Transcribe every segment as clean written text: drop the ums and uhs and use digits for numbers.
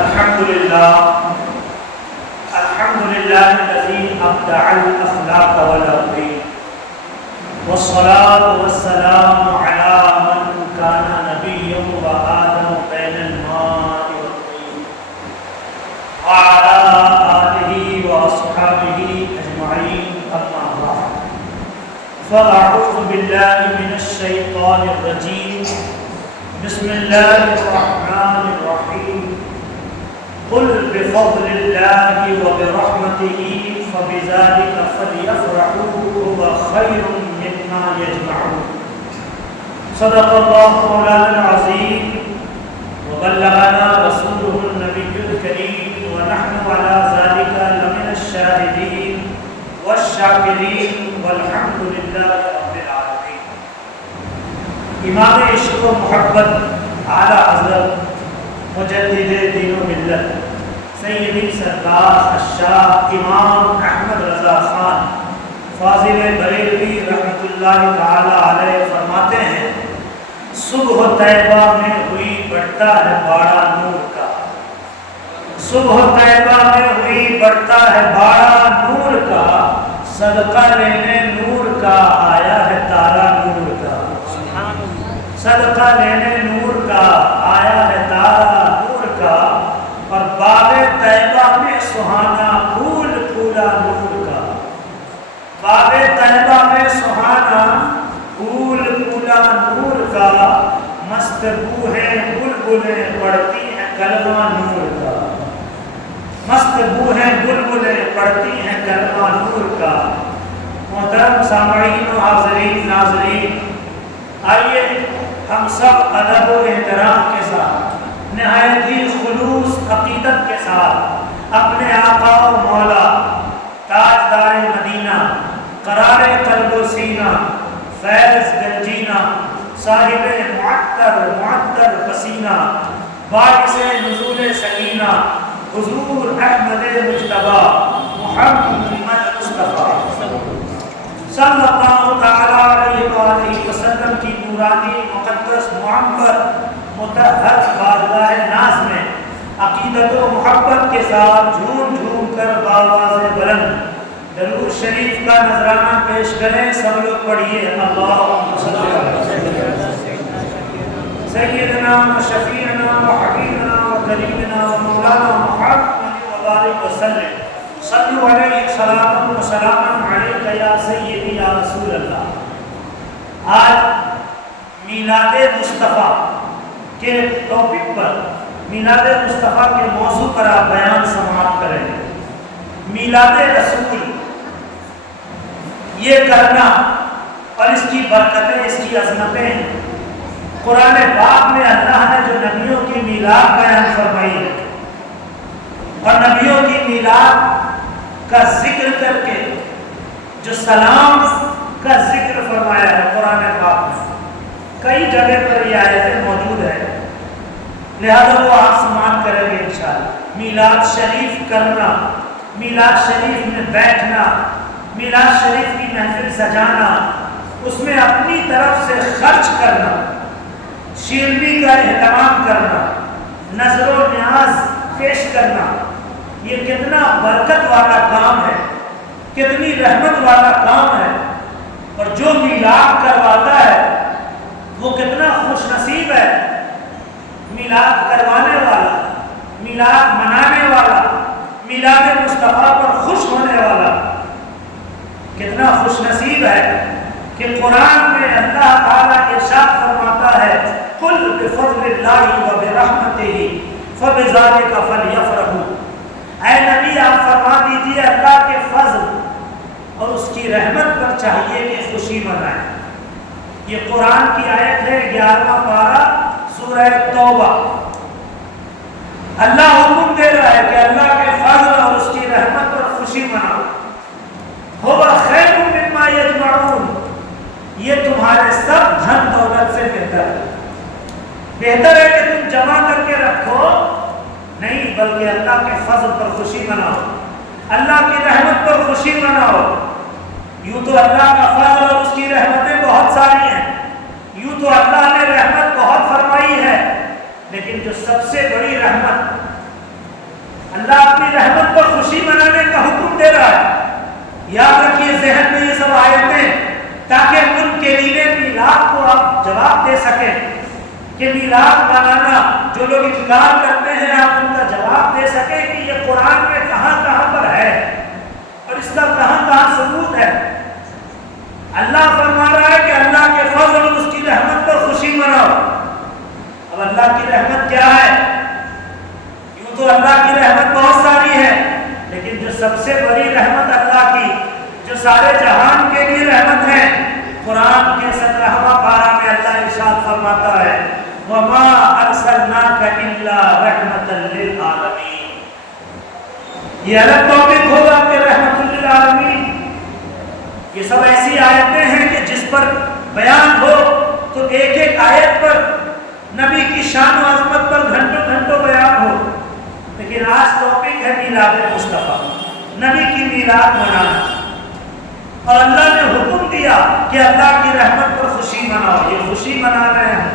الحمد لله الذي أبدع الأخلاق والأخلاق والصلاة والسلام على من كان نبيا وآدم بين الماء والطين وعلى آله وأصحابه أجمعين أما بعد فأعوذ بالله من الشيطان الرجيم بسم الله الرحمن الرحيم قل بفضل الله وبرحمته فبذلك فليفرحوا هو خير مما يجمعون صدق الله مولانا العظيم وبلغنا رسوله النبي الكريم ونحن على ذلك لمن الشاهدين والشاكرين والحمد لله رب العالمين. امام عشق و محبت اعلی حضرت مجدد دین و ملت سیدی سرکار الشاہ امام احمد رضا خان فاضل بریلوی رحمۃ اللہ تعالی علیہ فرماتے ہیں، صبح طیبہ میں ہوئی بڑھتا ہے باڑا نور کا، صبح طیبہ میں ہوئی بڑھتا ہے باڑا نور کا، صدقہ لینے نور کا آیا ہے تارا نور کا، صدقہ لینے نور کا آیا ہے تارا نور کا، اور باغ طیبہ میں سہانا پھول پھولا نور کا، باغ طیبہ میں سہانا پھول پھولا نور کا، مست بو ہیں بلبلیں پڑھتی ہیں کلمہ نور کا، مست بو ہیں بلبلیں پڑھتی ہیں کلمہ نور کا. محترم سامعین و حاضرین ناظرین، آئیے ہم سب ادب و احترام کے ساتھ نہایت ہی خلوص عقیدت کے ساتھ اپنے آقا و مولا تاجدار مدینہ قرار قلب و سینہ فیض گنجینہ صاحب معطر پسینہ باعث نزول سکینہ حضور احمد مجتبی محمد مصطفیٰ صلی اللہ تعالیٰ علیہ وآلہ وسلم کی نورانی مقدس معمر مطہر بارگاہ ناز میں عقیدت و محبت کے ساتھ جھوم جھوم کر بآواز بلند درود شریف کا نذرانہ پیش کریں. سب لوگ پڑھیے اللہم صلی علی سیدنا و شفیعنا و حبیبنا و کریمنا و مولانا محمد وبارک وسلم صلو علیہ صلاۃ و سلام علیک یا سیدی یا رسول اللہ. آج میلاد مصطفیٰ کے ٹاپک پر، میلاد مصطفیٰ کے موضوع پر آپ بیان سماعت کریں. میلاد رسول یہ کرنا اور اس کی برکتیں، اس کی عظمتیں قرآن پاک میں اللہ نے جو نبیوں کی میلاد بیان فرمائی ہے اور نبیوں کی میلاد کا ذکر کر کے جو سلام کا ذکر فرمایا ہے قرآن پاک میں، کئی جگہ پر یہ آیتیں موجود ہیں، لہذا وہ آپ سماعت کریں گے انشاءاللہ. میلاد شریف کرنا، میلاد شریف میں بیٹھنا، میلاد شریف کی محفل سجانا، اس میں اپنی طرف سے خرچ کرنا، شیرنی کا اہتمام کرنا، نظر و نیاز پیش کرنا، یہ کتنا برکت والا کام ہے، کتنی رحمت والا کام ہے. اور جو میلاد کرواتا ہے وہ کتنا خوش نصیب ہے. میلاد کروانے والا، میلاد منانے والا، میلاد مصطفیٰ پر خوش ہونے والا کتنا خوش نصیب ہے کہ قرآن میں اللہ تعالیٰ ارشاد فرماتا ہے قل بفضل اللہ وبرحمتہ فبذلک فلیفرحوا. اے نبی آپ فرما دیجیے اللہ کے فضل اور اس کی رحمت پر چاہیے کہ خوشی منائیں. یہ قرآن کی آیت ہے 11واں پارہ سورہ توبہ. اللہ حکم دے رہا ہے کہ اللہ کے فضل اور اس کی رحمت پر خوشی مناؤ. هو خیر مما یجمعون، یہ تمہارے سب دھن دولت سے بہتر ہے. بہتر ہے کہ تم جمع کر کے رکھو نہیں، بلکہ اللہ کے فضل پر خوشی مناؤ، اللہ کی رحمت پر خوشی مناؤ. یوں تو اللہ کا فضل اور اس کی رحمتیں بہت ساری ہیں، یوں تو اللہ نے رحمت بہت فرمائی ہے، لیکن جو سب سے بڑی رحمت، اللہ اپنی رحمت پر خوشی منانے کا حکم دے رہا ہے۔ یاد رکھیے ذہن میں یہ سب آیتیں، تاکہ ان کلمے میلاد کو آپ جواب دے سکیں کہ میلاد منانا جو لوگ انکار کرتے ہیں آپ ان کا جواب دے سکیں کہ یہ قرآن میں کہاں کہاں پر ہے اور اس کا کہاں کہاں ثبوت ہے۔ اللہ فرما رہا ہے کہ اللہ کے فضل اور اس کی رحمت پر خوشی مناؤ۔ اب اللہ کی رحمت کیا ہے؟ یوں تو اللہ کی رحمت بہت ساری ہے، لیکن جو سب سے بڑی رحمت اللہ کی، جو سارے جہان کے لیے رحمت ہے، قرآن کے 17واں پارہ میں اللہ ارشاد فرماتا ہے وَمَا أَرْسَلْنَاكَ إِلَّا رَحْمَةً لِلْعَالَمِينَ۔ یہ الگ ٹاپک ہوگا کہ رحمت للعالمین۔ یہ سب ایسی آیتیں ہیں کہ جس پر بیان ہو تو ایک ایک آیت پر نبی کی شان و عظمت پر گھنٹوں گھنٹوں بیان ہو، لیکن آج ٹاپک ہے میلاد مصطفیٰ، نبی کی میلاد منانا۔ اور اللہ نے حکم دیا کہ اللہ کی رحمت پر خوشی مناؤ۔ یہ خوشی منا رہے ہیں،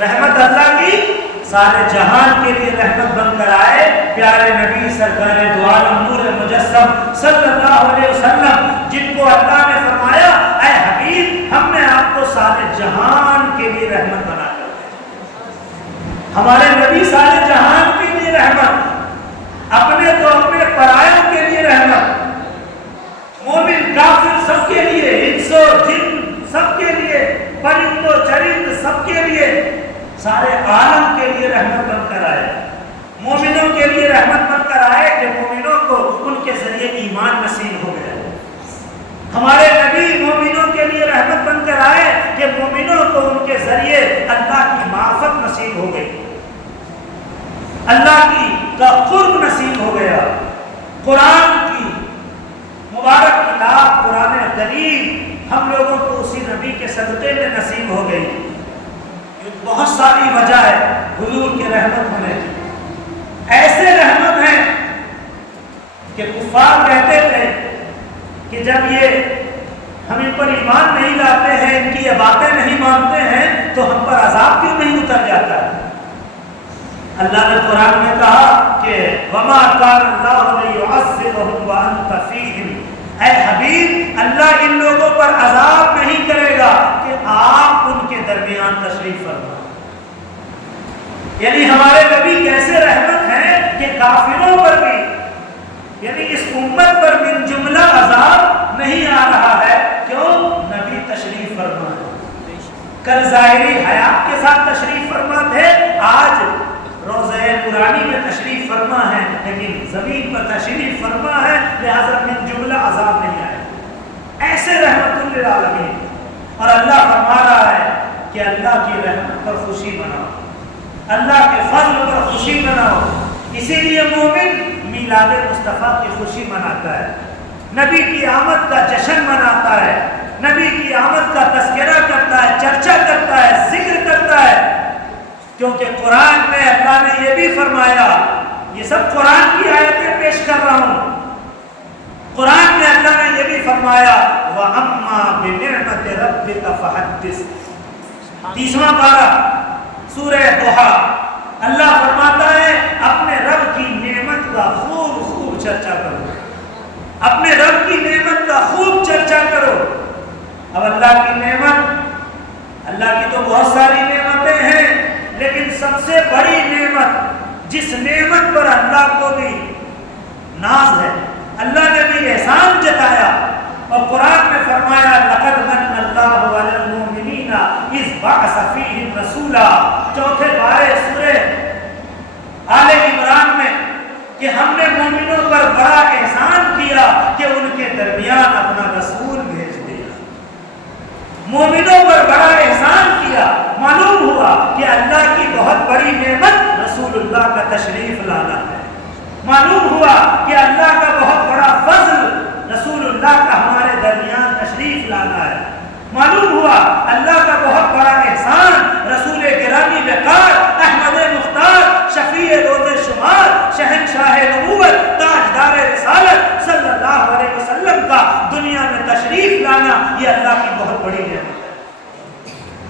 رحمت اللہ کی سارے جہان کے لیے رحمت بن کر آئے پیارے نبی سرکار دو عالم نور مجسم صلی اللہ علیہ وسلم، جن کو اللہ نے فرمایا اے حبیب ہم نے آپ کو سارے جہان کے لیے رحمت بنا کر دیا۔ ہمارے نبی سارے جہان کے لیے رحمت، اپنے تو اپنے پرایوں کے لیے رحمت، مومن کافر سب کے لیے، انس و جن سب کے لیے، پرند و چرند سب کے لیے، سارے عالم کے لیے رحمت بن کر آئے، مومنوں کے لیے رحمت بن کر آئے کہ مومنوں کو ان کے ذریعے ایمان نصیب ہو گیا۔ ہمارے نبی مومنوں کے لیے رحمت بن کر آئے کہ مومنوں کو ان کے ذریعے اللہ کی معرفت نصیب ہو گئی، اللہ کی کا قرب نصیب ہو گیا۔ قرآن کی مبارک کتاب قرآن کریم ہم لوگوں کو اسی نبی کے صدقے میں نصیب ہو گئی۔ بہت ساری وجہ ہے حضور کے رحمت ہونے کی۔ ایسے رحمت ہیں کہ کفار کہتے تھے کہ جب یہ ہم ان پر ایمان نہیں لاتے ہیں، ان کی یہ باتیں نہیں مانتے ہیں تو ہم پر عذاب کیوں نہیں اتر جاتا ہے؟ اللہ نے قرآن میں کہا کہ وَمَا كَانَ اللَّهُ لِيُعَذِّبَهُمْ وَأَنْتَ فِيهِمْ۔ اے حبیب اللہ ان لوگوں پر عذاب نہیں کرے گا کہ آپ ان کے درمیان تشریف فرما۔ یعنی ہمارے نبی کیسے رحمت ہیں کہ کافروں پر بھی، یعنی اس امت پر من جملہ عذاب نہیں آ رہا ہے۔ کیوں؟ نبی تشریف فرما ہے۔ کل ظاہری حیات کے ساتھ تشریف فرما تھے، آج روضہ نورانی میں تشریف فرما ہے، لیکن زمین پر تشریف فرما ہے، لہذا من جملہ عذاب نہیں آئے۔ ایسے رحمت للعالمین۔ اور اللہ فرما رہا ہے کہ اللہ کی رحمت پر خوشی مناؤ، اللہ کے فضل پر خوشی مناؤ۔ اسی لیے مومن میلاد مصطفیٰ کی خوشی مناتا ہے، نبی کی آمد کا جشن مناتا ہے، نبی کی آمد کا تذکرہ کرتا ہے، چرچا کرتا ہے، ذکر کرتا ہے، کیونکہ قرآن میں اللہ نے یہ بھی فرمایا، یہ سب قرآن کی آیتیں پیش کر رہا ہوں، قرآن میں اللہ نے یہ بھی فرمایا وَأَمَّا بِنِعْمَةِ رَبِّكَ فَحَدِّثْ۔ 30واں پارہ سورہ ضحیٰ، اللہ فرماتا ہے اپنے رب کی نعمت کا خوب خوب چرچا کرو، اپنے رب کی نعمت کا خوب چرچا کرو۔ اب اللہ کی نعمت، اللہ کی تو بہت ساری نعمتیں ہیں، لیکن سب سے بڑی نعمت جس نعمت پر اللہ کو بھی ناز ہے، اللہ نے بھی احسان جتایا اور قرآن میں فرمایا لَقَدْ مَنَّ اللَّهُ عَلَى الْمُؤْمِنِينَ إِذْ بَعَثَ فِيهِمْ رَسُولًا، چوتھے پارے سورہ آل عمران میں، کہ ہم نے مومنوں پر بڑا احسان کیا کہ ان کے درمیان اپنا رسول بھیج دیا۔ مومنوں پر بڑا احسان کیا، معلوم ہوا کہ اللہ کی بہت بڑی نعمت رسول اللہ کا تشریف لانا ہے، معلوم ہوا کہ اللہ کا بہت بڑا فضل رسول اللہ کا ہمارے درمیان تشریف لانا ہے، معلوم ہوا اللہ کا بہت بڑا احسان رسول گرامی وقار احمد مختار شفیع روز شمار شہنشاہ نبوت تاجدار رسالت صلی اللہ علیہ وسلم کا دنیا میں تشریف لانا، یہ اللہ کی بہت بڑی نعمت ہے۔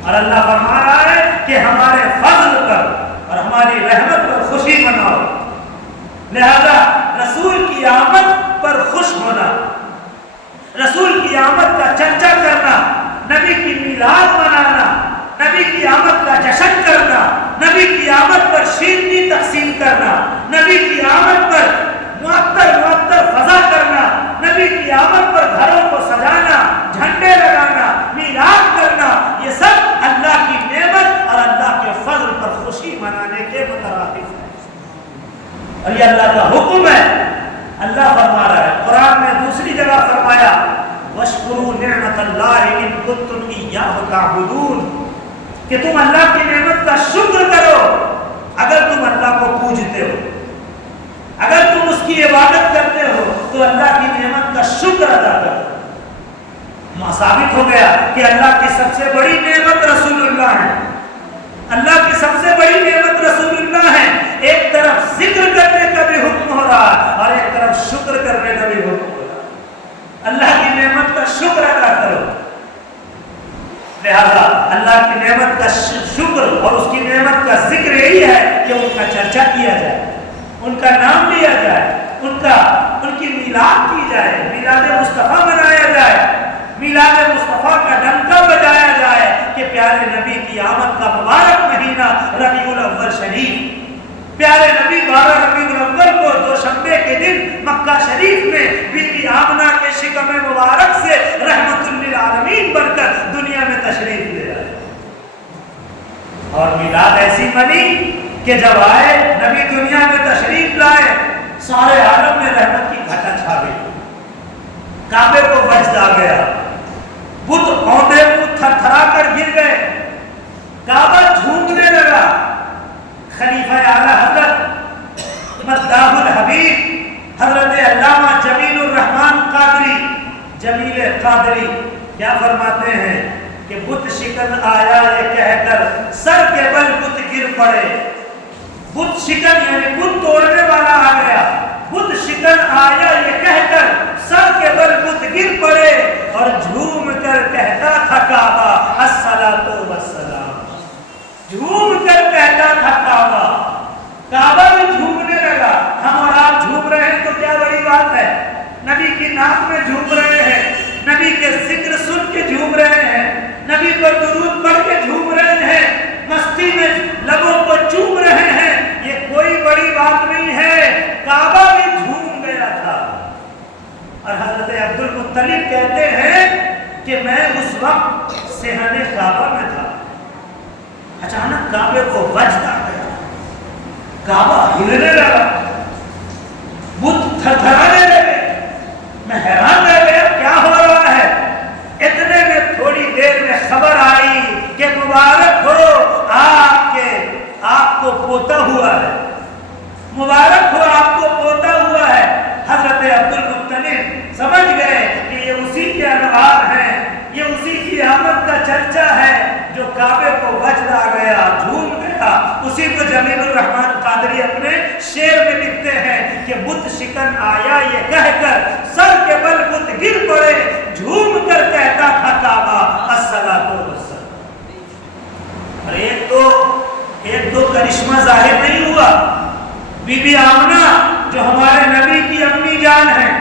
اور اللہ فرما رہا ہے کہ ہمارے فضل پر کرو اور ہماری رحمت پر خوشی مناؤ۔ لہذا رسول کی آمد پر خوش ہونا، رسول کی آمد کا چرچا کرنا، نبی کی میلاد منانا، نبی کی آمد کا جشن کرنا، نبی کی آمد پر شیرنی تقسیم کرنا، نبی کی آمد پر معطر فضا کرنا، نبی کی آمد پر گھروں کو سجانا، جھنڈے لگانا، میلاد کرنا، یہ سب اللہ کی نعمت اور اللہ کے فضل پر خوشی منانے کے مترادف ہے، اور یہ اللہ کا حکم ہے۔ اللہ فرما رہا ہے قرآن میں دوسری جگہ فرمایا وَاشْكُرُوا نِعْمَةَ اللَّهِ إِن كُنتُمْ إِيَّاهُ تَعْبُدُونَ، کہ تم اللہ کی نعمت کا شکر کرو اگر تم اللہ کو پوجتے ہو، اگر تم اس کی عبادت کرتے ہو تو اللہ کی نعمت کا شکر ادا کرو۔ ثابت ہو گیا کہ اللہ کی سب سے بڑی نعمت رسول اللہ ہے، اللہ کی سب سے بڑی نعمت رسول اللہ ہے۔ ایک طرف ذکر کرنے کا بھی حکم ہو رہا ہے اور ایک طرف شکر کرنے کا بھی حکم ہو رہا ہے۔ اللہ کی نعمت کا شکر ادا کرو، لہذا اللہ کی نعمت کا شکر اور اس کی نعمت کا ذکر یہی ہے کہ ان کا چرچا کیا جائے، ان کا نام لیا جائے، ان کی میلاد کی جائے، میلاد مصطفیٰ منایا جائے، میلاد مصطفیٰ کا ڈنکا بجایا جائے کہ پیارے نبی کی آمد کا مبارک مہینہ ربیع الاول شریف، پیارے نبی 12 ربیع الاول کو دوشنبے کے دن مکہ شریف میں بی بی آمنہ کے شکم مبارک سے رحمت للعالمین بن کر دنیا میں تشریف لے آئے، اور میلاد ایسی بنی کہ جب آئے نبی دنیا میں تشریف لائے سارے عالم میں رحمت کی گھٹا چھا گئی، کعبے کو وجد آ گیا، بت اوندے کو تھر تھرا کر گر گئے، کعبہ جھومنے لگا۔ خلیفہ اعلیٰ حضرت مداح الحبیب حضرت علامہ جمیل الرحمن قادری، جمیل قادری کیا فرماتے ہیں کہ بت شکن آیا یہ کہہ کر سر کے بل بت گر پڑے، بت شکن یعنی بت توڑنے والا آ گیا، بت شکن آیا یہ کہہ کر سر کے بل بت گر پڑے اور جھوم کر کہتا تھا کعبہ الصلاۃ والسلام، جھوم کر کہتا تھا کعبہ، کعبہ بھی جھومنے لگا۔ ہم اور آپ جھوم رہے ہیں تو کیا بڑی بات ہے، نبی کی نام میں جھوم رہے ہیں، نبی کے ذکر سن کے جھوم رہے ہیں، نبی پر درود پڑھ کے جھوم رہے ہیں، مستی میں لبوں کو چوم رہے ہیں، یہ کوئی بڑی بات نہیں ہے، کعبہ بھی جھوم گیا تھا۔ اور حضرت عبد المطلب کہتے ہیں کہ میں اس وقت صحن کعبہ میں تھا، اچانک کعبے کو وجد آ گیا، کعبہ ہلنے لگا، بت تھرتھرانے لگے، میں حیران رہ گیا کیا ہو رہا ہے۔ اتنے میں تھوڑی دیر میں خبر آئی کہ مبارک ہو آپ کو پوتا ہوا ہے، مبارک ہو آپ کو پوتا ہوا ہے۔ حضرت عبد المطلب سمجھ گئے کہ یہ اسی کے انوار ہیں، یہ اسی کی آمد کا چرچا ہے جو کعبے کو وجد آ گیا، جھوم گیا۔ اسی کو جمیل الرحمن قادری اپنے شعر میں لکھتے ہیں کہ بت شکن آیا یہ کہہ کر سر کے بل بت گر پڑے، جھوم کر کہتا تھا کعبہ الصلاۃ والسلام۔ اور ایک دو کرشمہ ظاہر نہیں ہوا، بی بی آمنہ جو ہمارے نبی کی امی جان ہیں،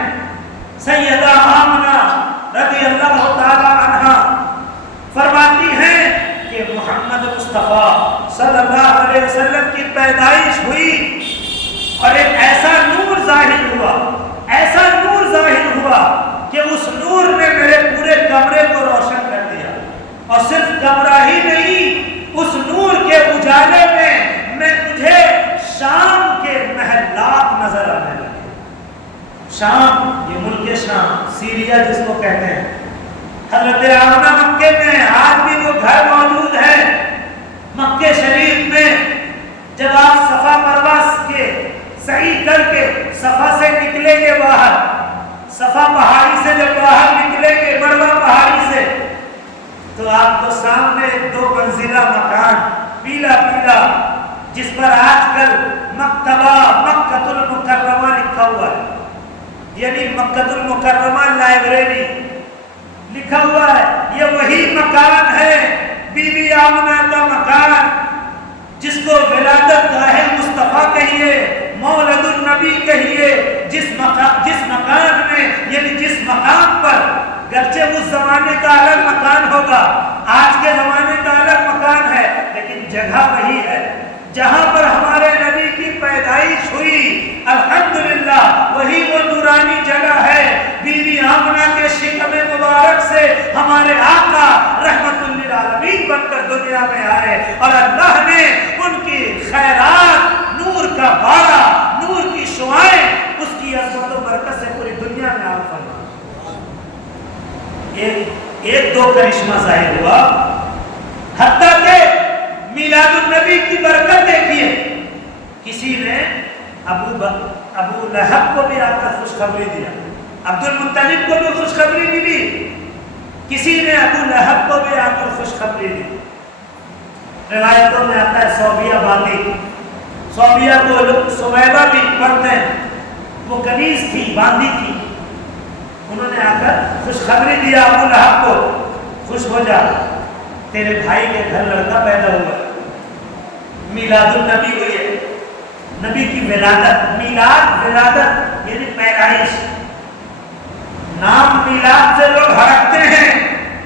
سیدہ آمنہ رضی اللہ تعالی عنہا فرماتی ہیں کہ محمد مصطفیٰ صلی اللہ علیہ وسلم کی پیدائش ہوئی اور ایک ایسا نور ظاہر ہوا، ایسا نور ظاہر ہوا کہ اس نور نے میرے پورے کمرے کو روشن کر دیا، اور صرف کمرہ ہی نہیں، اس نور کے اجالے میں مجھے شام کے محلات نظر آنے لگے۔ شام یہ ملک شام، سیریا جس کو کہتے ہیں، حضرت آمنہ مکے میں آج بھی وہ گھر موجود ہے، مکے شریف میں۔ جب آپ صفا مروہ کے سعی کر کے صفا سے نکلیں گے باہر، صفا پہاڑی سے جب باہر نکلیں گے مروہ پہاڑی سے، تو آپ کو سامنے ایک 2 منزلہ مکان پیلا پیلا جس پر آج کل مکتبہ مکۃ المکرمہ لکھا ہوا ہے، یعنی مکۃ المکرمہ لائبریری لکھا ہوا ہے، یہ وہی مکان ہے بی بی آمنہ کا مکان جس کو ولادت گاہ مصطفیٰ کہیے، مولد النبی کہیے، جس مکان میں یعنی جس مقام پر، گرچہ اس زمانے کا الگ مکان ہوگا، آج کے زمانے کا الگ مکان ہے، لیکن جگہ وہی ہے جہاں پر ہمارے نبی کی پیدائش ہوئی، الحمدللہ وہی وہ نورانی جگہ ہے۔ بیوی آمنہ کے شکم مبارک سے ہمارے آقا رحمت للعالمین بن کر دنیا میں آئے، اور اللہ نے ان کی خیرات، نور کا بارہ، نور کی شعائیں اس کی عظمت و برکت سے پوری دنیا میں عام فرما۔ ایک دو کرشمہ ظاہر ہوا، حتیٰ کہ میلاد النبی کی برکت دیکھیے، کسی نے ابو لہب کو بھی آ کر خوشخبری دیا، عبد المطلب کو بھی خوشخبری ملی، کسی نے ابو لہب کو بھی آ کر خوشخبری دی۔ روایتوں میں آتا ہے صوبیہ باندھی، صوبیہ کو صویبہ بھی پڑھتے ہیں، وہ کنیز تھی، باندھی تھی، انہوں نے آ کر خوشخبری دیا ابو لہب کو، خوش ہو جا، تیرے بھائی کے گھر لڑکا پیدا ہوا، میلاد النبی ہوئی ہے، نبی کی ولادت، میلاد ولادت یعنی پیدائش، نام میلاد سے لوگ ہڑکتے ہیں،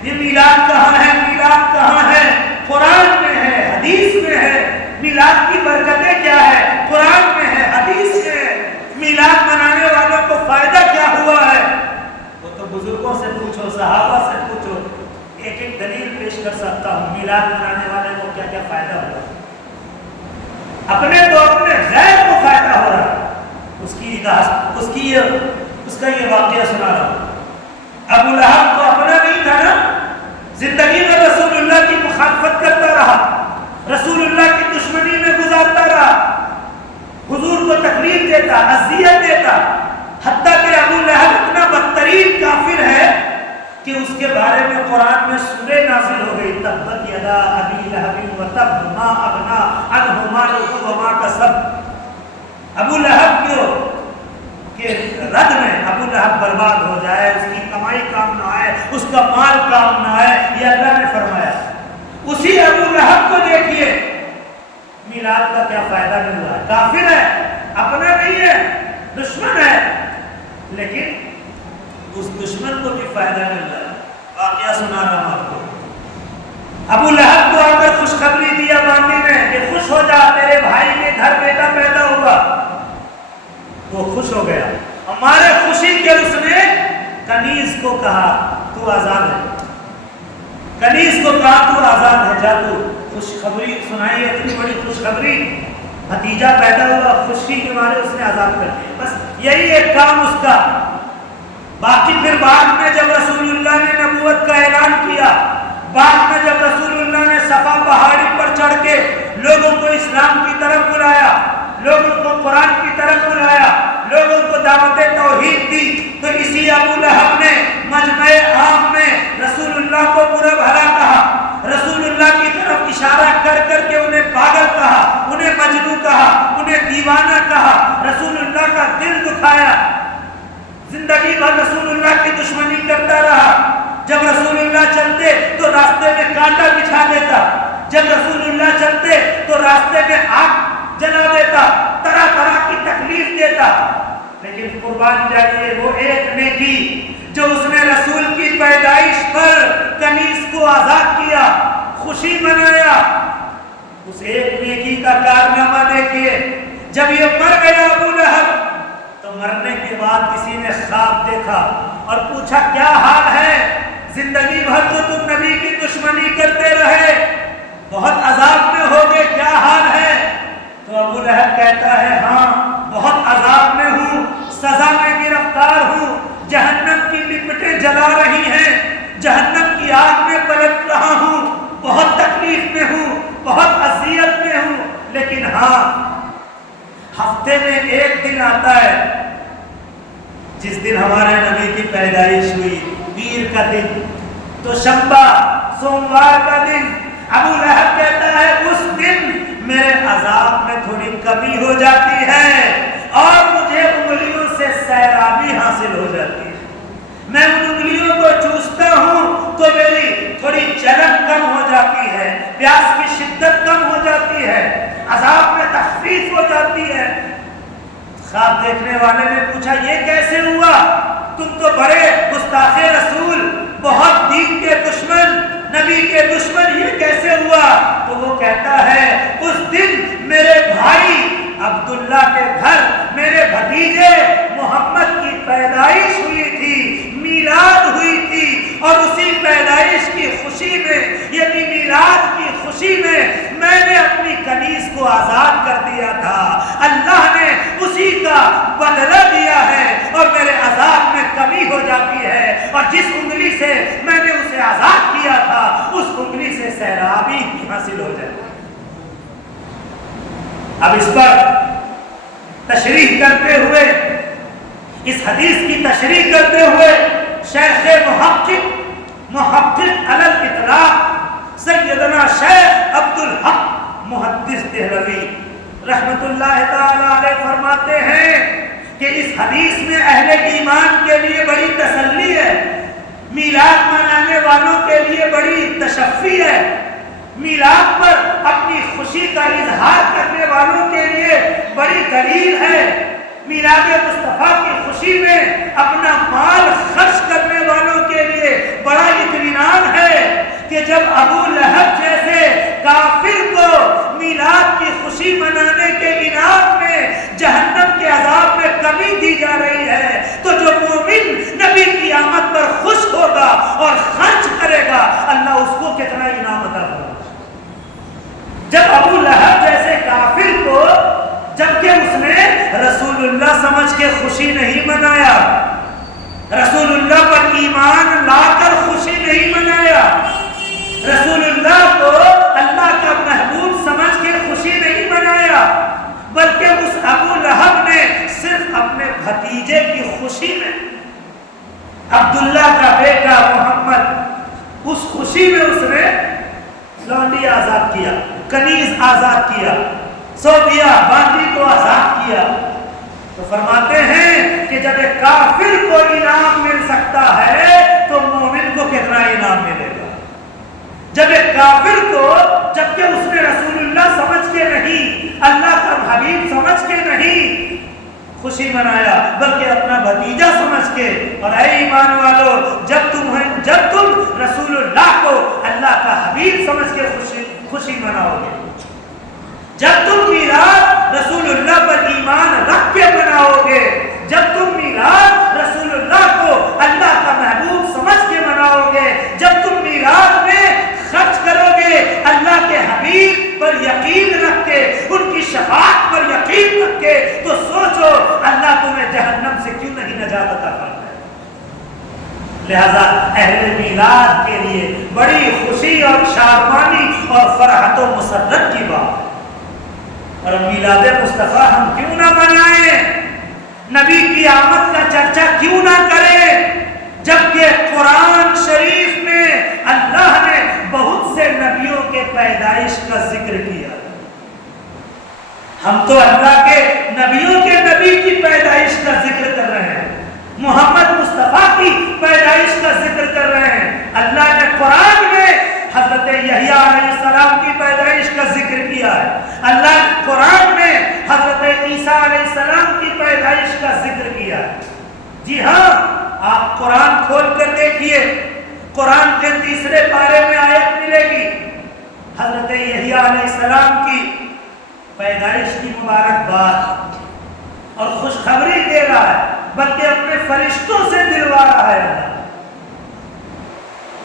یہ میلاد کہاں ہے، میلاد کہاں ہے؟ قرآن میں ہے، حدیث میں ہے۔ میلاد کی برکتیں کیا ہے؟ قرآن میں ہے، حدیث میں ہے۔ میلاد منانے والوں کو فائدہ کیا ہوا ہے؟ وہ تو بزرگوں سے پوچھو، صحابہ سے پوچھو، ایک ایک دلیل پیش کر سکتا ہوں میلاد منانے والے کو کیا کیا فائدہ ہوا۔ اپنے دور میں غیر کو فائدہ ہو رہا ہے، اس کا یہ واقعہ سنا رہا ہوں۔ ابو لہب کو اپنا نہیں تھا نا، زندگی میں رسول اللہ کی مخالفت کرتا رہا، رسول اللہ کی دشمنی میں گزارتا رہا، حضور کو تکلیف دیتا، اذیت دیتا، حتیٰ کہ ابو لہب اتنا بدترین کافر ہے کہ اس کے بارے میں قرآن میں سورہ نازل ہو گئی، تبت یدا ابی لہب وتب ما اغنی عنہ مالہ وما کسب۔ ابو لہب کے رد میں ابو لہب برباد ہو جائے، اس کی کمائی کام نہ آئے، اس کا مال کام نہ آئے، یہ اللہ نے فرمایا۔ اسی ابو لہب کو دیکھیے، میلاد کا کیا فائدہ مل رہا ہے؟ کافر ہے، اپنا نہیں ہے، دشمن ہے، لیکن اس دشمن کو بھی فائدہ مل رہا ہے۔ واقعہ سنا رہا ہوں آپ کو۔ ابو لہب کو آ کر خوشخبری دیا باندھی نے کہ خوش ہو جا، تیرے بھائی کے گھر بیٹا پیدا ہوا۔ وہ خوش ہو گیا، ہمارے خوشی کے اس نے کنیز کو کہا تو آزاد ہے، کنیز کو کہا تو آزاد ہے، جا تو خوشخبری سنائی، اتنی بڑی خوشخبری، بھتیجا پیدا ہوا، خوشی کے مارے اس نے آزاد کر دیا، بس یہی ایک کام اس کا۔ باقی پھر بعد میں جب رسول اللہ نے نبوت کا اعلان کیا، بعد میں جب رسول اللہ نے صفا پہاڑی پر چڑھ کے لوگوں کو اسلام کی طرف بلایا، لوگوں کو قرآن کی طرف بلایا، لوگوں کو دعوت توحید دی، تو اسی ابو لہب نے مجمع عام میں رسول اللہ کو برا بھلا کہا، رسول اللہ کی طرف اشارہ کر کر کے انہیں پاگل کہا، انہیں مجنون کہا، انہیں دیوانہ کہا، رسول اللہ کا دل دکھایا، زندگی بھر رسول اللہ کی دشمنی کرتا رہا۔ جب رسول اللہ چلتے تو راستے میں کانٹا بچھا دیتا، جب رسول اللہ چلتے تو راستے میں آگ جلا دیتا، طرح طرح کی تکلیف دیتا، لیکن قربان جائیے وہ ایک نیکی جو اس نے رسول کی پیدائش پر کنیز کو آزاد کیا، خوشی منایا، اس ایک نیکی کا کارنامہ دیکھیے۔ جب یہ مر گیا ابو لہب تو مرنے کے بعد کسی نے خواب دیکھا اور پوچھا کیا حال ہے، زندگی بھر تو تم نبی کی دشمنی کرتے رہے، بہت عذاب میں ہو گئے، کیا حال ہے؟ تو ابو لہب کہتا ہے ہاں بہت عذاب میں ہوں، سزا میں گرفتار ہوں، جہنم کی لپٹیں جلا رہی ہیں، جہنم کی آگ میں پلٹ رہا ہوں، بہت تکلیف میں ہوں، بہت اذیت میں ہوں، لیکن ہاں ہفتے میں ایک دن آتا ہے جس دن ہمارے نبی کی پیدائش ہوئی، پیر کا دن، تو شنبہ سوموار کا دن۔ ابو لہب کہتا ہے اس دن میرے عذاب میں تھوڑی کمی ہو جاتی ہے اور مجھے انگلیوں سے سیرابی حاصل ہو جاتی ہے، میں ان انگلیوں کو چوستا ہوں تو میری تھوڑی جلن کم ہو جاتی ہے، پیاس کی شدت کم ہو جاتی ہے، عذاب میں تخفیف ہو جاتی ہے۔ خواب دیکھنے والے نے پوچھا یہ کیسے ہوا؟ تم تو بڑے گستاخ رسول، بہت دین کے دشمن، نبی کے دشمن، یہ کیسے ہوا؟ تو وہ کہتا ہے اس دن میرے بھائی عبداللہ کے گھر میرے بھتیجے محمد کی پیدائش ہوئی تھی، میلاد ہوئی تھی، اور اسی پیدائش کی خوشی میں، یعنی میلاد کی خوشی میں نے اپنی کنیز کو آزاد کر دیا تھا۔ اللہ نے اسی کا بدلہ دیا ہے اور میرے عذاب میں کمی ہو جاتی ہے، اور جس انگلی سے میں نے اسے آزاد کیا تھا اس انگلی سے سیرابی حاصل ہو جائے۔ اب اس پر تشریح کرتے ہوئے، اس حدیث کی تشریح کرتے ہوئے شیخ محقق علی الاطلاق سیدنا شیخ عبدالحق محدث دہلوی رحمت اللہ تعالی علیہ فرماتے ہیں کہ اس حدیث میں اہل ایمان کے لیے بڑی تسلی ہے، میلاد منانے والوں کے لیے بڑی تشفی ہے، میلاد پر اپنی خوشی کا اظہار کرنے والوں کے لیے بڑی دلیل ہے، میلاد مصطفیٰ کی خوشی میں اپنا مال خرچ کرنے والوں کے لیے بڑا اطمینان ہے کہ جب ابو لہب جیسے کافر کو میلاد کی خوشی منانے کے انعام میں جہنم کے عذاب میں کمی دی جا رہی ہے، تو جو مومن نبی کی آمد پر خوش ہوگا اور خرچ کرے گا اللہ اس کو کتنا انعام عطا کرے گا۔ جب ابو لہب جیسے کافر کو، جبکہ اس نے رسول اللہ سمجھ کے خوشی نہیں منایا، رسول اللہ پر ایمان لا کر خوشی نہیں منایا، رسول اللہ کو اللہ کا محبوب سمجھ کے خوشی نہیں منایا، بلکہ اس ابو لہب نے صرف اپنے بھتیجے کی خوشی میں، عبداللہ کا بیٹا محمد، اس خوشی میں اس نے لونڈی آزاد کیا، کنیز آزاد کیا، صوفیہ باندی کو آزاد کیا۔ تو فرماتے ہیں کہ جب ایک کافر کو انعام مل سکتا ہے تو مومن کو کتنا انعام ملے گا؟ جب ایک کافر کو، جبکہ اس نے رسول اللہ سمجھ کے نہیں، اللہ کا حبیب سمجھ کے نہیں خوشی منایا، بلکہ اپنا بھتیجا سمجھ کے، اور اے ایمان والو جب تم رسول اللہ کو اللہ کا حبیب سمجھ کے خوشی مناؤ گے، جب تم میلاد رسول اللہ پر ایمان رکھ کے مناؤ گے، جب تم میلاد رسول اللہ کو اللہ کا محبوب سمجھ کے مناؤ گے، جب تم میلاد میں خرچ کرو گے اللہ کے حبیب پر یقین رکھ کے، ان کی شفاعت پر یقین رکھ کے، تو سوچو اللہ تمہیں جہنم سے کیوں نہیں نجات عطا کرتا ہے۔ لہذا اہل میلاد کے لیے بڑی خوشی اور شادمانی اور فرحت و مسرت کی بات ہے۔ اور میلاد مصطفیٰ ہم کیوں نہ منائیں، نبی کی آمد کا چرچا کیوں نہ کریں، جبکہ قرآن شریف میں اللہ نے بہت سے نبیوں کے پیدائش کا ذکر کیا۔ ہم تو اللہ کے نبیوں کے نبی کی پیدائش کا ذکر کر رہے ہیں، محمد مصطفیٰ کی پیدائش کا ذکر کر رہے ہیں۔ اللہ نے قرآن میں حضرت یحییٰ علیہ السلام کی پیدائش کا ذکر کیا ہے، اللہ نے قرآن میں حضرت عیسیٰ علیہ السلام کی پیدائش کا ذکر کیا ہے۔ جی ہاں، آپ قرآن کھول کر دیکھیے، قرآن کے 3 پارے میں آیت ملے گی، حضرت یحییٰ علیہ السلام کی پیدائش کی مبارکباد اور خوشخبری دے رہا ہے، بلکہ اپنے فرشتوں سے دلوا رہا ہے۔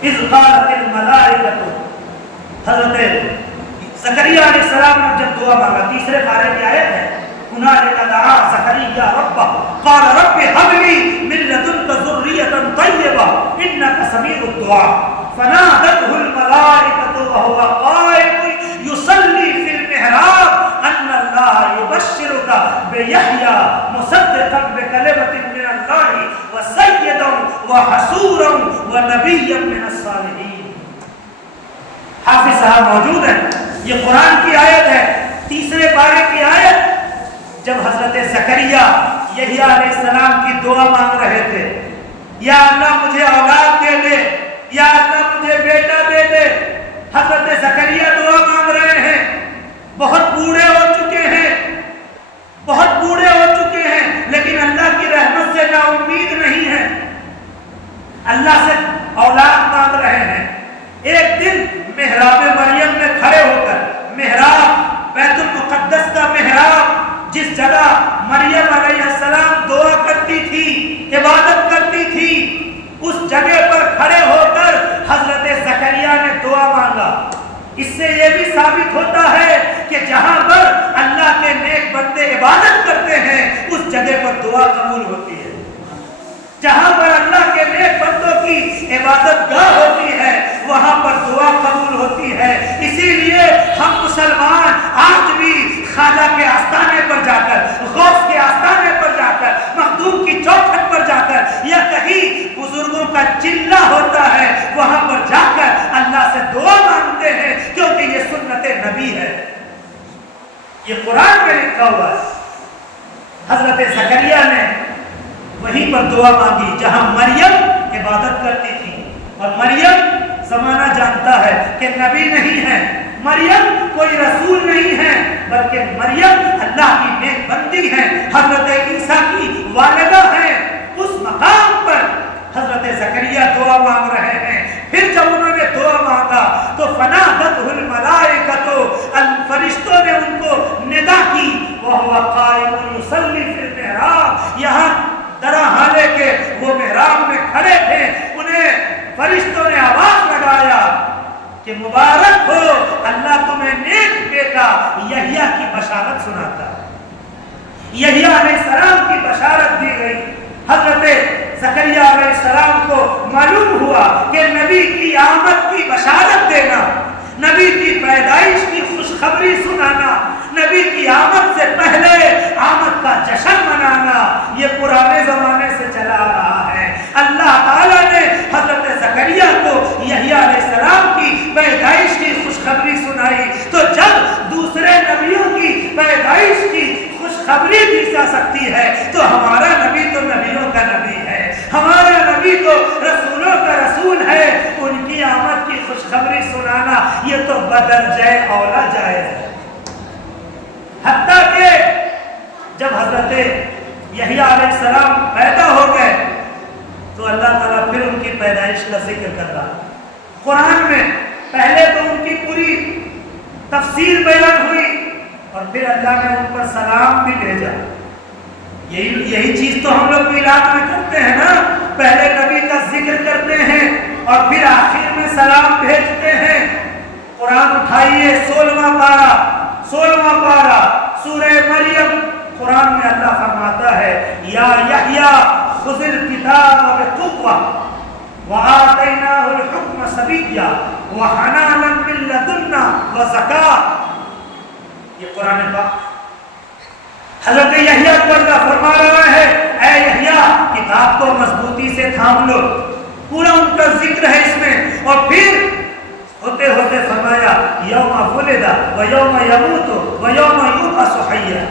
اذ قالت الملائکۃ، حضرت زکریا علیہ السلام نے جب دعا مانگا، 3 پارے کی آیت ہے، هنالک دعا زکریا ربہ قال رب هب لي من لدنک ذریۃ طیبہ انک سمیع الدعاء فنادته الملائکۃ وهو قائم یصلی فی المحراب ان اللہ یبشرک بیحییٰ مصدقا بکلمۃ من اللہ وسیدا وحصورا ونبیا من الصالحین۔ حافظ صاحب موجود ہیں، یہ قرآن کی آیت ہے، 3 پارے کی آیت۔ جب حضرت زکریا یحییٰ علیہ السلام کی دعا مانگ رہے تھے، یا اللہ مجھے اولاد دے دے، یا اللہ مجھے بیٹا دے دے۔ حضرت زکریا دعا مانگ رہے ہیں، بہت بوڑھے ہو چکے ہیں، بہت بوڑھے ہو چکے ہیں، لیکن اللہ کی رحمت سے نا امید نہیں ہے، اللہ سے اولاد مانگ رہے ہیں۔ ایک دن محراب مریم میں کھڑے ہو کر، محراب بیت المقدس کا محراب جس جگہ مریم علیہ السلام دعا کرتی تھی، عبادت کرتی تھی، اس جگہ پر کھڑے ہو کر حضرت زکریا نے دعا مانگا۔ اس سے یہ بھی ثابت ہوتا ہے کہ جہاں پر اللہ کے نیک بندے عبادت کرتے ہیں اس جگہ پر دعا قبول ہوتی ہے۔ جہاں پر اللہ کے نیک بندوں کی عبادت گاہ ہوتی ہے وہاں پر دعا قبول ہوتی ہے۔ اسی لیے ہم مسلمان آج بھی خواجہ کے آستانے پر جا کر، غوث کے آستانے پر جا کر، مخدوم کی چوکھٹ پر جا کر، یا کہیں بزرگوں کا چلہ ہوتا ہے وہاں پر جا کر اللہ سے دعا مانگتے ہیں، کیونکہ یہ سنت نبی ہے، یہ قرآن میں لکھا ہوا ہے۔ حضرت زکریا نے وہیں پر دعا مانگی جہاں مریم عبادت کرتی تھی، اور مریم زمانہ جانتا ہے کہ نبی نہیں ہے، مریم کوئی رسول نہیں ہے، بلکہ مریم اللہ کی نیک بندی ہے، حضرت عیسیٰ کی والدہ ہے۔ اس مقام پر حضرت زکریا دعا مانگ رہے ہیں۔ پھر جب انہوں نے دعا مانگا تو فنادتہ الملائکۃ، فرشتوں نے ان کو ندا کی، وہو قائم یصلی فی المحراب، یہاں درا حالے کے وہ محراب میں کھڑے تھے، انہیں فرشتوں نے آواز لگایا کہ مبارک ہو، اللہ تمہیں نیک بیٹا یحییٰ کی بشارت سناتا ہے۔ یحییٰ علیہ السلام کی بشارت دی گئی۔ حضرت زکریا علیہ السلام کو معلوم ہوا کہ نبی کی آمد کی بشارت دینا، نبی کی پیدائش کی خوشخبری سنانا، نبی کی آمد سے پہلے آمد کا جشن منانا، یہ پرانے زمانے سے چلا آ رہا ہے۔ اللہ تعالیٰ نے حضرت زکریا کو یحییٰ علیہ السلام کی پیدائش کی خوشخبری سنائی، تو جب دوسرے نبیوں کی پیدائش کی خوشخبری دی جا سکتی ہے تو ہمارا نبی تو نبیوں کا نبی ہے، ہمارا نبی تو رسولوں کا رسول ہے، ان کی آمد کی خوشخبری سنانا یہ تو بدرجہ اولا جائز ہے۔ حتیٰ کہ جب حضرت یحییٰ علیہ السلام پیدا ہو گئے تو اللہ تعالیٰ پھر ان کی پیدائش کا ذکر کر رہا قرآن میں۔ پہلے تو ان کی پوری تفصیل بیان ہوئی اور پھر اللہ نے ان پر سلام بھی بھیجا۔ یہی چیز تو ہم لوگ میلاد میں کرتے ہیں نا، پہلے نبی کا ذکر کرتے ہیں اور پھر آخر میں سلام بھیجتے ہیں۔ قرآن اٹھائیے 16واں پارہ سورہ مریم، قرآن میں اللہ فرماتا ہے یا یحییٰ خذ الکتاب بقوہ وآتیناہ الحکم صبیًّا وحنانا من لدنا وزکاۃ۔ یہ قرآن پاک حضرت یحییٰ کو اللہ فرما رہا ہے اے یحییٰ کتاب کو مضبوطی سے تھام لو، پورا ان کا ذکر ہے اس میں، اور پھر ہوتے ہوتے فرمایا یوم ولد ویوم یموت ویوم یبعث حیا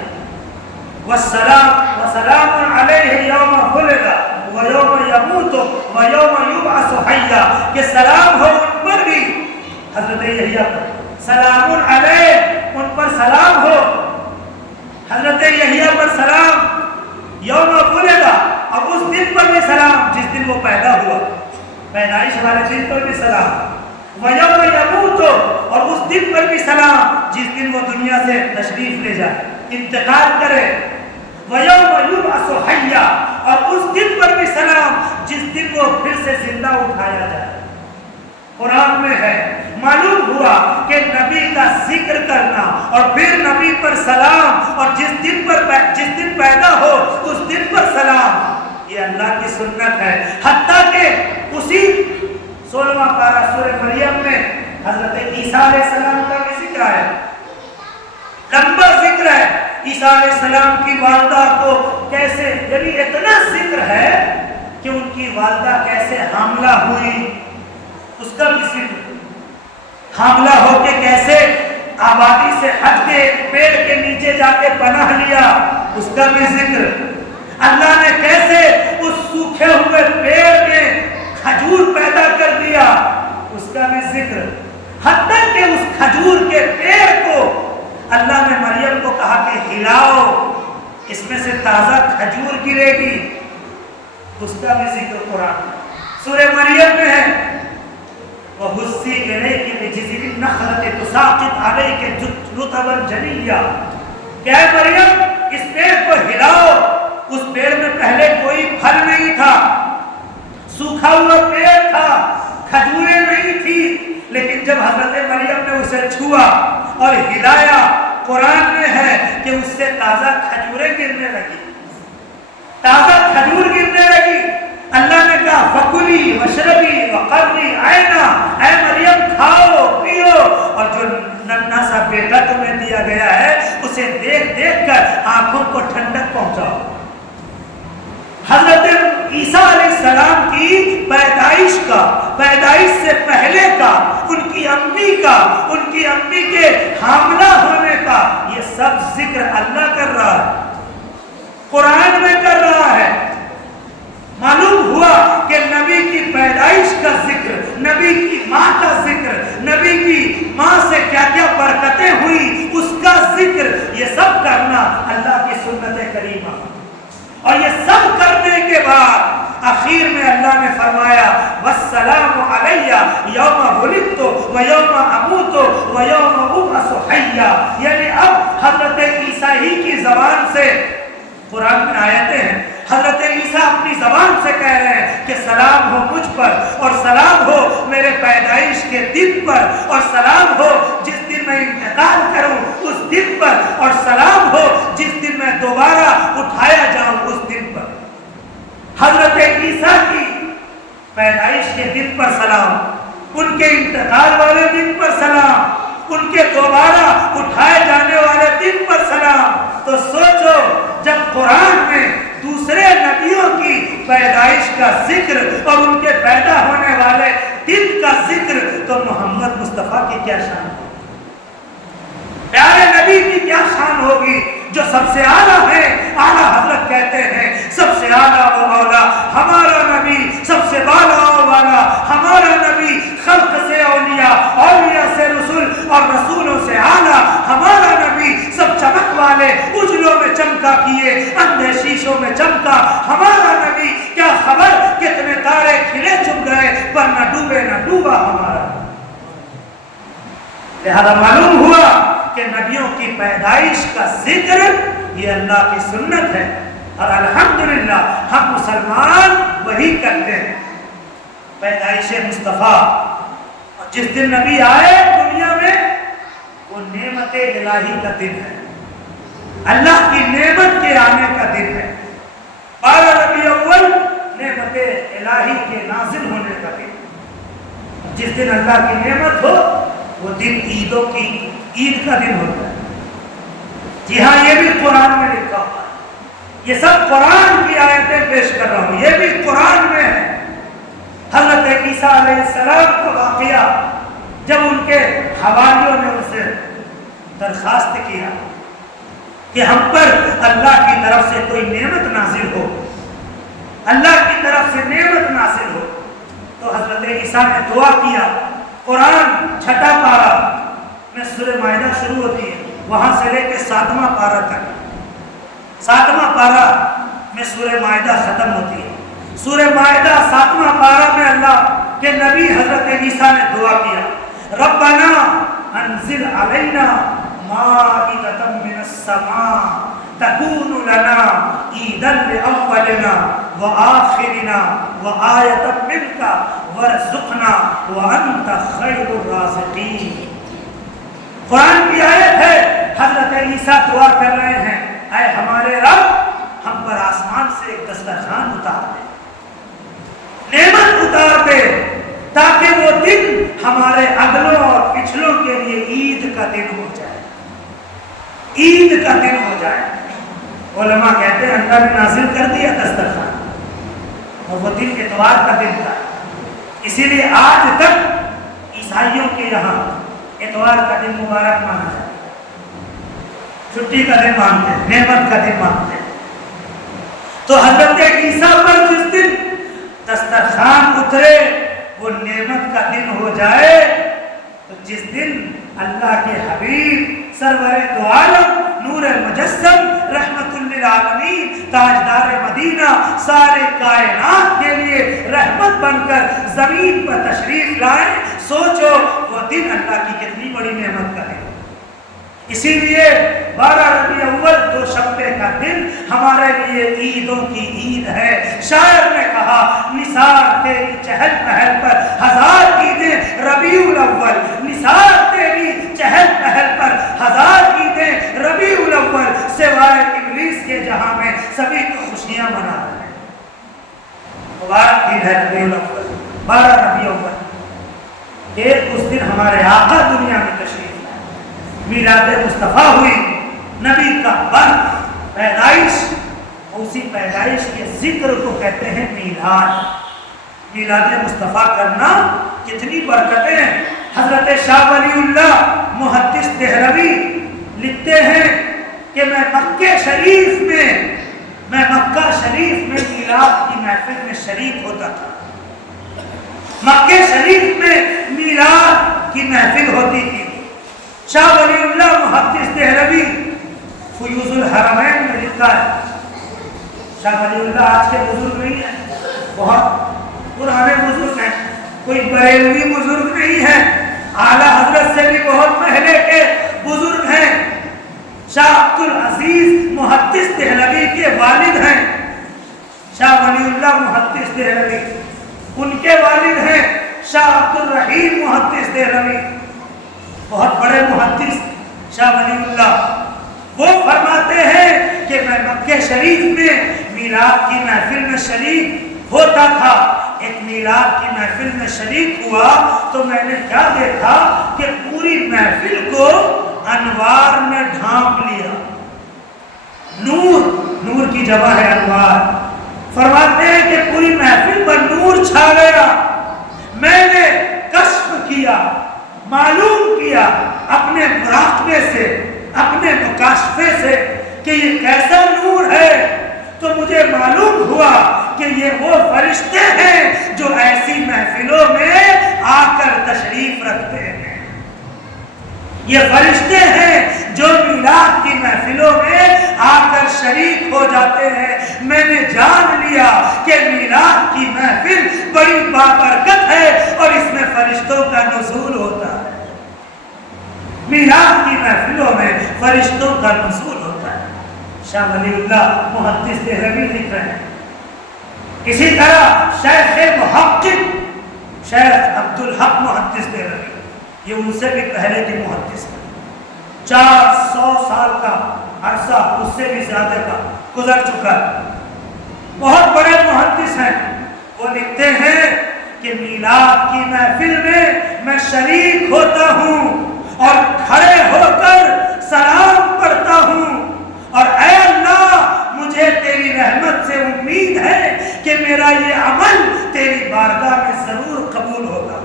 وسلام علیہ یوم ولد ویوم یموت ویوم یبعث حیا، کہ سلام ہو ان پر بھی، حضرت یحییٰ پر سلام علیہ، ان پر سلام ہو، حضرت یحییٰ پر سلام، یوم ولد، اب اس دن پر بھی سلام جس دن وہ پیدا ہوا، پیدائش والے دن پر بھی سلام، وَيَوْمَ يَمُوتُ، اور اس دن پر بھی سلام جس دن وہ دنیا سے تشریف لے جائے، انتقال کرے، وَيَوْمَ يُبْعَثُ حَيًّا، اور اس دن پر بھی سلام جس دن وہ پھر سے زندہ اٹھایا جائے۔ قرآن میں ہے، معلوم ہوا کہ نبی کا ذکر کرنا اور پھر نبی پر سلام، اور جس دن پیدا ہو اس دن پر سلام، یہ اللہ کی سنت ہے۔ حتیٰ کہ اسی 16واں پارہ سورہ مریم میں حضرت عیسیٰ علیہ السلام کا بھی ذکر ہے، لمبا ذکر ہے۔ عیسیٰ علیہ السلام کی والدہ کو کیسے، یعنی اتنا ذکر ہے کہ ان کی والدہ کیسے حاملہ ہوئی اس کا بھی ذکر، حاملہ ہو کے کیسے آبادی سے ہٹ کے پیڑ کے نیچے جا کے پناہ لیا اس کا بھی ذکر، اللہ نے کیسے اس سوکھے ہوئے پیڑ میں کھجور پیدا کر دیا اس کا بھی ذکر، حتیٰ کہ اس کھجور کے پیڑ کو اللہ نے مریم کو کہا کہ ہلاؤ، اس میں سے تازہ کھجور گرے گی، اس کا بھی ذکر قرآن سورہ مریم میں ہے۔ وَهُزِّي إِلَيْكِ بِجِذْعِ النَّخْلَةِ تُسَاقِطْ عَلَيْكِ رُطَبًا جَنِيًّا کہ اے مریم اس پیڑ کو ہلاؤ، اس پیڑ میں پہلے کوئی پھل نہیں تھا، سوکھا ہوا پیڑ تھا، کھجوریں نہیں تھی، لیکن جب حضرت مریم نے اسے چھوا اور ہلایا، قرآن میں ہے کہ اس سے تازہ کھجوریں گرنے لگی، تازہ کھجور گرنے لگی۔ اللہ نے کہا فَكُلِي وَاشْرَبِي وَقَرِّي عَيْنًا، اے مریم کھاؤ پیو، اور جو ننھا سا بیٹا تمہیں دیا گیا ہے اسے دیکھ دیکھ کر آنکھوں کو ٹھنڈک پہنچاؤ۔ حضرت عیسیٰ علیہ السلام کی پیدائش کا، پیدائش سے پہلے کا، ان کی امی کے حاملہ ہونے کا، یہ سب ذکر اللہ کر رہا ہے، قرآن میں کر رہا ہے۔ معلوم ہوا کہ نبی کی پیدائش کا ذکر، نبی کی ماں کا ذکر، نبی کی ماں سے کیا کیا برکتیں ہوئی اس کا ذکر، یہ سب کرنا اللہ کی سنت کریمہ۔ اور یہ سب کرنے کے بعد آخر میں اللہ نے فرمایا وَالسَّلَامُ عَلَيَّ يَوْمَ وُلِدتُّ وَيَوْمَ أَمُوتُ وَيَوْمَ أُبْعَثُ حَيًّا، یعنی اب حضرت عیسیٰ ہی کی زبان سے، قرآن میں آیتیں ہیں، حضرت عیسیٰ اپنی زبان سے کہہ رہے ہیں کہ سلام ہو مجھ پر، اور سلام ہو میرے پیدائش کے دن پر، اور سلام ہو جس دن میں انتقال کروں اس دن پر، اور سلام ہو جس دن میں دوبارہ اٹھایا جاؤں اس دن پر۔ حضرت عیسیٰ کی پیدائش کے دن پر سلام، ان کے انتقال والے دن پر سلام، ان کے دوبارہ اٹھائے جانے والے دن پر سلام۔ تو سوچو جب قرآن میں دوسرے نبیوں کی پیدائش کا ذکر اور ان کے پیدا ہونے والے دن کا ذکر، تو محمد مصطفیٰ کی کیا شان ہوگی، پیارے نبی کی کیا شان ہوگی جو سب سے اعلیٰ ہے۔ اعلیٰ حضرت کہتے ہیں سب سے اعلیٰ و اولیٰ ہمارا نبی، سب سے بالا و والا ہمارا نبی، خلق سے اولیاء، اولیاء سے رسول اور رسولوں سے اعلیٰ ہمارا نبی، سب چمک والے اجلوں میں چمکا کیے اندھے شیشوں میں چمکا ہمارا نبی، کیا خبر کتنے تارے کھلے چپ گئے پر نہ ڈوبے نہ ڈوبا ہمارا۔ لہذا معلوم ہوا کہ نبیوں کی پیدائش کا ذکر یہ اللہ کی سنت ہے، اور الحمدللہ ہم مسلمان وہی کرتے ہیں۔ پیدائش مصطفیٰ، اور جس دن نبی آئے دنیا میں وہ نعمت الہی کا دن ہے، اللہ کی نعمت کے آنے کا دن ہے۔ 12 ربیع اول نعمت الہی کے نازل ہونے کا دن، جس دن اللہ کی نعمت ہو وہ دن عیدوں کی عید کا دن ہوتا ہے۔ جی ہاں، یہ بھی قرآن میں لکھا ہوا ہے، یہ سب قرآن کی آیتیں پیش کر رہا ہوں، یہ بھی قرآن میں ہے۔ حضرت عیسیٰ علیہ السلام کو واقعہ جب ان کے حواریوں نے ان سے درخواست کیا کہ ہم پر اللہ کی طرف سے کوئی نعمت نازل ہو، اللہ کی طرف سے نعمت نازل ہو، تو حضرت عیسیٰ نے دعا کیا۔ قرآن 6 پارہ میں سورہ مائدہ شروع ہوتی ہے، وہاں سے لے کے 7واں پارہ تک، 7واں پارہ میں سورہ مائدہ ختم ہوتی ہے۔ سورہ مائدہ 7واں پارہ میں اللہ کے نبی حضرت عیسیٰ نے دعا کیا، ربنا انزل علینا مائدۃ من السماء تکون لنا عیدا لاولنا وآخرنا وآیۃ منک وارزقنا وانت خیر الرازقین۔ قرآن کی آیت ہے، حضرت عیسیٰ دعا کر رہے ہیں، اے ہمارے رب ہم پر آسمان سے ایک دسترخوان اتار دے، نعمت اتار دے، تاکہ وہ دن ہمارے اگلوں اور پچھلوں کے لیے عید کا دن ہو جائے، عید کا دن ہو جائے۔ علماء کہتے ہیں اللہ نے نازل کر دیا دسترخوان، اور وہ دن اتوار کا دن تھا، اسی لیے آج تک عیسائیوں کے یہاں اتوار کا دن مبارک مانا جاتا ہے، چھٹی کا دن مانتے ہیں، نعمت کا دن مانتے ہیں۔ تو حضرت عیسیٰ پر جس دن دسترخوان اترے وہ نعمت کا دن ہو جائے تو جس دن اللہ کے حبیب سرور دو عالم نور مجسم رحمت للعالمین تاجدار مدینہ سارے کائنات کے لیے رحمت بن کر زمین پر تشریف لائیں، سوچو وہ دن اللہ کی کتنی بڑی نعمت کا ہے۔ اسی لیے 12 ربیع اول دوشنبے کا دن ہمارے لیے عیدوں کی عید ہے۔ شاعر نے کہا نثار تیری چہل پہل پر ہزار عیدیں ربیع الاول، نثار تیری چہل پہل پر ہزار عیدیں ربیع الاول، سوائے ابلیس کے جہاں میں سبھی کو خوشیاں منا رہے ہیں۔ مبارک دن ہے ربیع الاول، 12 ربیع اول، کہ اس دن ہمارے آقا دنیا میں تشریف میلاد مصطفیٰ ہوئی، نبی کا برth پیدائش، اسی پیدائش کے ذکر کو کہتے ہیں میلاد۔ میلاد مصطفیٰ کرنا کتنی برکتیں ہیں۔ حضرت شاہ ولی اللہ محدث دہلوی لکھتے ہیں کہ میں مکہ شریف میں میلاد کی محفل میں شریک ہوتا تھا۔ مکہ شریف میں میلاد کی محفل ہوتی تھی۔ شاہ ولی اللہ محدث دہلوی فیوض الحرمین میں لکھا ہے، شاہ ولی اللہ آج کے بزرگ نہیں ہیں، بہت پرانے بزرگ ہیں، کوئی بریلوی بزرگ نہیں ہے، اعلیٰ حضرت سے بھی بہت پہلے کے بزرگ ہیں۔ شاہ عبد العزیز محدث دہلوی کے والد ہیں، شاہ ولی اللہ محدث دہلوی، ان کے والد ہیں شاہ عبد الرحیم محدث دہلوی، بہت بڑے محدث شاہ ولی اللہ۔ وہ فرماتے ہیں کہ میں مکہ شریف میں میلاد کی محفل میں شریک ہوتا تھا۔ ایک میلاد کی محفل میں شریک ہوا تو میں نے کیا دیکھا کہ پوری محفل کو انوار نے ڈھانپ لیا۔ نور کی جمع ہے انوار۔ فرماتے ہیں کہ پوری محفل پر نور چھا گیا۔ میں نے کشف کیا، معلوم کیا اپنے مراقبے سے، اپنے مکاشفے سے کہ یہ کیسا نور ہے، تو مجھے معلوم ہوا کہ یہ وہ فرشتے ہیں جو ایسی محفلوں میں آ کر تشریف رکھتے ہیں۔ یہ فرشتے ہیں جو میلاد کی محفلوں میں آ کر شریک ہو جاتے ہیں۔ میں نے جان لیا کہ میلاد کی محفل بڑی بابرکت ہے اور اس میں فرشتوں کا نزول ہوتا ہے۔ میلاد کی محفلوں میں فرشتوں کا نزول ہوتا ہے۔ شاہ ولی اللہ محدث دہلوی لکھ رہے ہیں۔ اسی طرح شیخ محقق شیخ عبدالحق محدث دہلوی، یہ ان سے بھی پہلے کے محدث ہیں، 400 سال کا عرصہ اس سے بھی زیادہ کا گزر چکا ہے، بہت بڑے محدث ہیں۔ وہ لکھتے ہیں کہ میلاد کی محفل میں شریک ہوتا ہوں اور کھڑے ہو کر سلام پڑھتا ہوں، اور اے اللہ مجھے تیری رحمت سے امید ہے کہ میرا یہ عمل تیری بارگاہ میں ضرور قبول ہوگا۔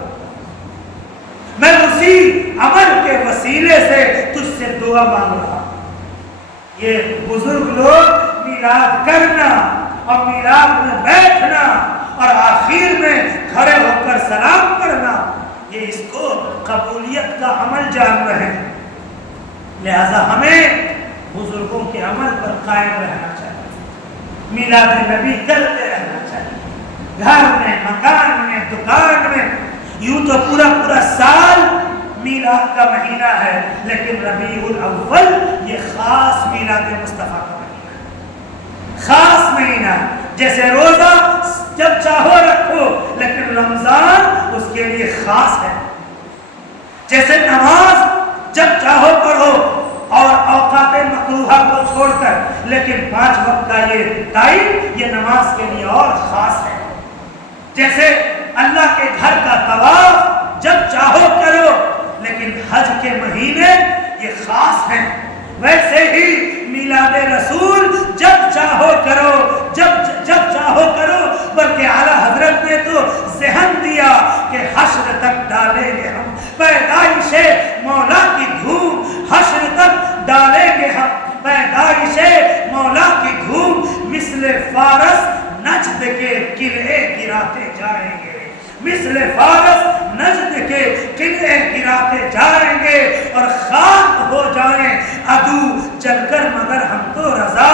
میں اسی عمل کے وسیلے سے تجھ سے دعا مانگ رہا ہوں۔ یہ بزرگ لوگ میلاد کرنا اور میلاد میں بیٹھنا اور آخر میں کھڑے ہو کر سلام کرنا، یہ اس کو قبولیت کا عمل جان رہے ہیں۔ لہذا ہمیں بزرگوں کے عمل پر قائم رہنا چاہیے، میلاد نبی کرتے رہنا چاہیے، گھر میں، مکان میں، دکان میں۔ یوں تو پورا سال میلاد کا مہینہ ہے، لیکن ربیع الاول یہ خاص میلاد مصطفیٰ کا مہینہ ہے، خاص مہینہ۔ جیسے روزہ جب چاہو رکھو، لیکن رمضان اس کے لیے خاص ہے۔ جیسے نماز جب چاہو پڑھو اور اوقات مکروہہ کو چھوڑ کر، لیکن 5 وقت کا یہ ٹائم یہ نماز کے لیے اور خاص ہے۔ جیسے اللہ کے گھر کا طواف جب چاہو کرو، لیکن حج کے مہینے یہ خاص ہیں، ویسے ہی میلاد رسول جب چاہو کرو، جب چاہو کرو، بلکہ اعلیٰ حضرت نے تو ذہن دیا کہ حشر تک ڈالیں گے ہم پیدائش مولا کی دھوم، حشر تک ڈالیں گے ہم پیدائش مولا کی دھوم، مثل فارس نجد کے قلعے گراتے جائیں گے، مثل فارس نجد کے قلعے گراتے جائیں گے اور خاک ہو جائیں عدو جل کر، مگر ہم تو رضا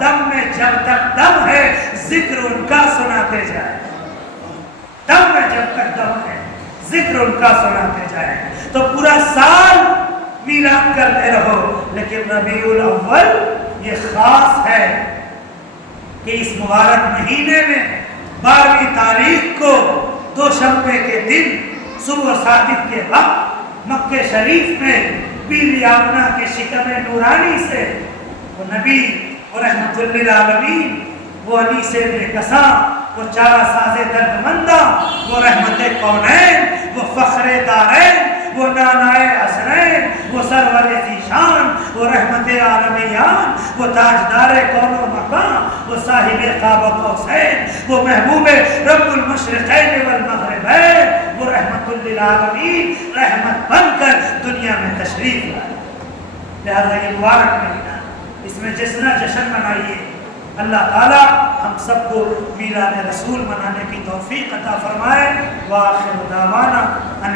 دم میں جب تک دم ہے ذکر ان کا سناتے جائیں، دم میں جب تک دم ہے ذکر ان کا سناتے جائیں۔ تو پورا سال میلاد کرتے رہو، لیکن ربیع الاول یہ خاص ہے کہ اس مبارک مہینے میں 12ویں تاریخ کو دوشنبے کے دن صبح صادق کے وقت مکہ شریف میں بیوی آمنہ کے شکم نورانی سے وہ نبی، وہ رحمت للعالمین، وہ انیس بے کساں، وہ چارہ ساز دردمندہ، وہ رحمت کونین، وہ فخر دارین، وہ نانائے عصرین، وہ سرور ذیشان، وہ رحمت عالمیان، وہ تاجدار کون و مکان، وہ صاحب قاب قوسین، وہ محبوب رب المشرقین والمغربین، وہ رحمت للعالمین رحمت بن کر دنیا میں تشریف لائے۔ لہذا یہ مبارک مہینہ، اس میں جشن منائیے۔ اللہ تعالی ہم سب کو میلاد رسول منانے کی توفیق عطا فرمائے۔ وآخر دعوانا ان